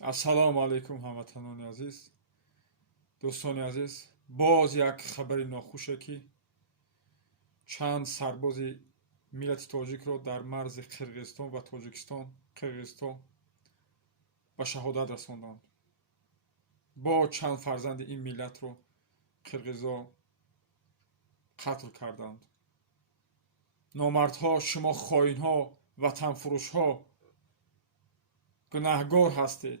Ассалому алайкум ҳамватанони азиз, дӯстони азиз, боз як хабари нохуше ки чанд сарбози миллати тоҷикро дар марзи Қирғизистон ва Тоҷикистон, Қирғизистон ба шаҳодат расонданд. Бо чанд фарзанди ин миллатро қирғизо қатл карданд. Номардҳо, шумо хоинҳо, ватанфурӯшҳо, гунаҳгор ҳастед.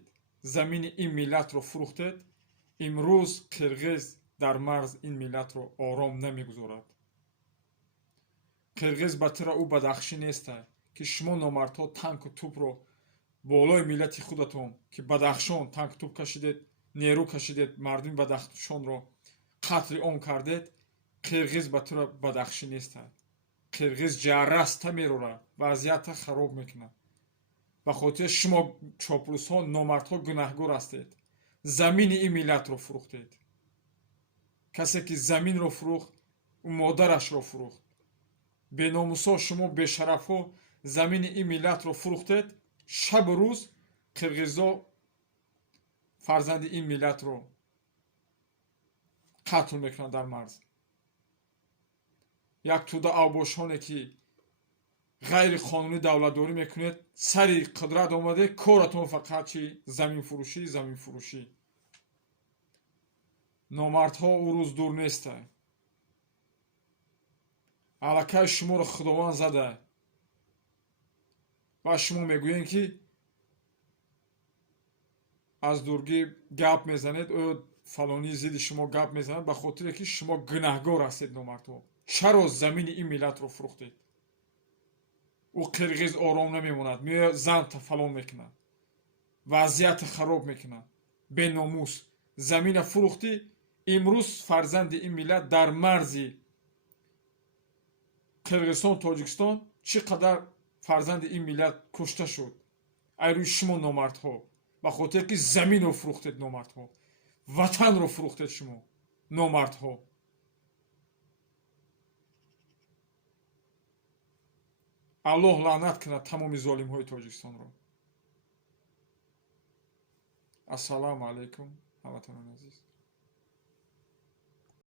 Замини ин миллатро фурӯхтед. имрӯз қирғиз дар марз ин миллатро ором намегузорад. қирғиз ба тира ӯ бадахшӣ нестад ки шумо номардҳо танку тӯпро болои миллати худатон ки бадахшон танку тӯп кашидед, нерӯ кашидед, мардуми бадахшонро қатли он кардед. қирғиз ба тира бадахшӣ нестад. қирғиз ҷарраста мерорад, вазъиятта хароб мекунад. ба хотири шумо чопулусҳо, номардҳо гунаҳгор ҳастед. Замини ин миллатро фурӯхтед. касе ки заминро фурӯхт, ӯ модарашро фурӯхт. беномусҳо, шумо бешарафҳо замини ин миллатро фурӯхтед. шабу рӯз қирғизо фарзанди ин миллатро қатл мекунад дар марз. як тӯда авбошоне ки ғайриқонунӣ давлатдорӣ мекунед, сари қудрат омаде, коратон фақат чи заминфурӯшӣ, заминфурӯшӣ. номардҳо ӯ рӯз дур нестад. аллакай шуморо худованд зада ва шумо мегӯед ки аз дургӣ гап мезанед, ӯ фалонӣ зидди шумо гап мезанад, ба хотире ки шумо гунаҳгор ҳастед. Номардҳо, чаро замини ин миллатро фурӯхтед? ӯ қирғиз ором намемонад, меояд занта фалон мекунад, вазъиятта хароб мекунад. беномус замина фурӯхтӣ. имрӯз фарзанди ин миллат дар марзи Қирғизистон, Тоҷикистон чӣ қадар фарзанди ин миллат кушта шуд. ай рӯи шумо номардҳо, ба хотире ки заминро фурӯхтед. Номардҳо, ватанро фурӯхтед. шумо номардҳо, аллоҳ лаънат кунад тамоми золимҳои Тоҷикистонро. ассалому алайкум ҳамватанони азиз.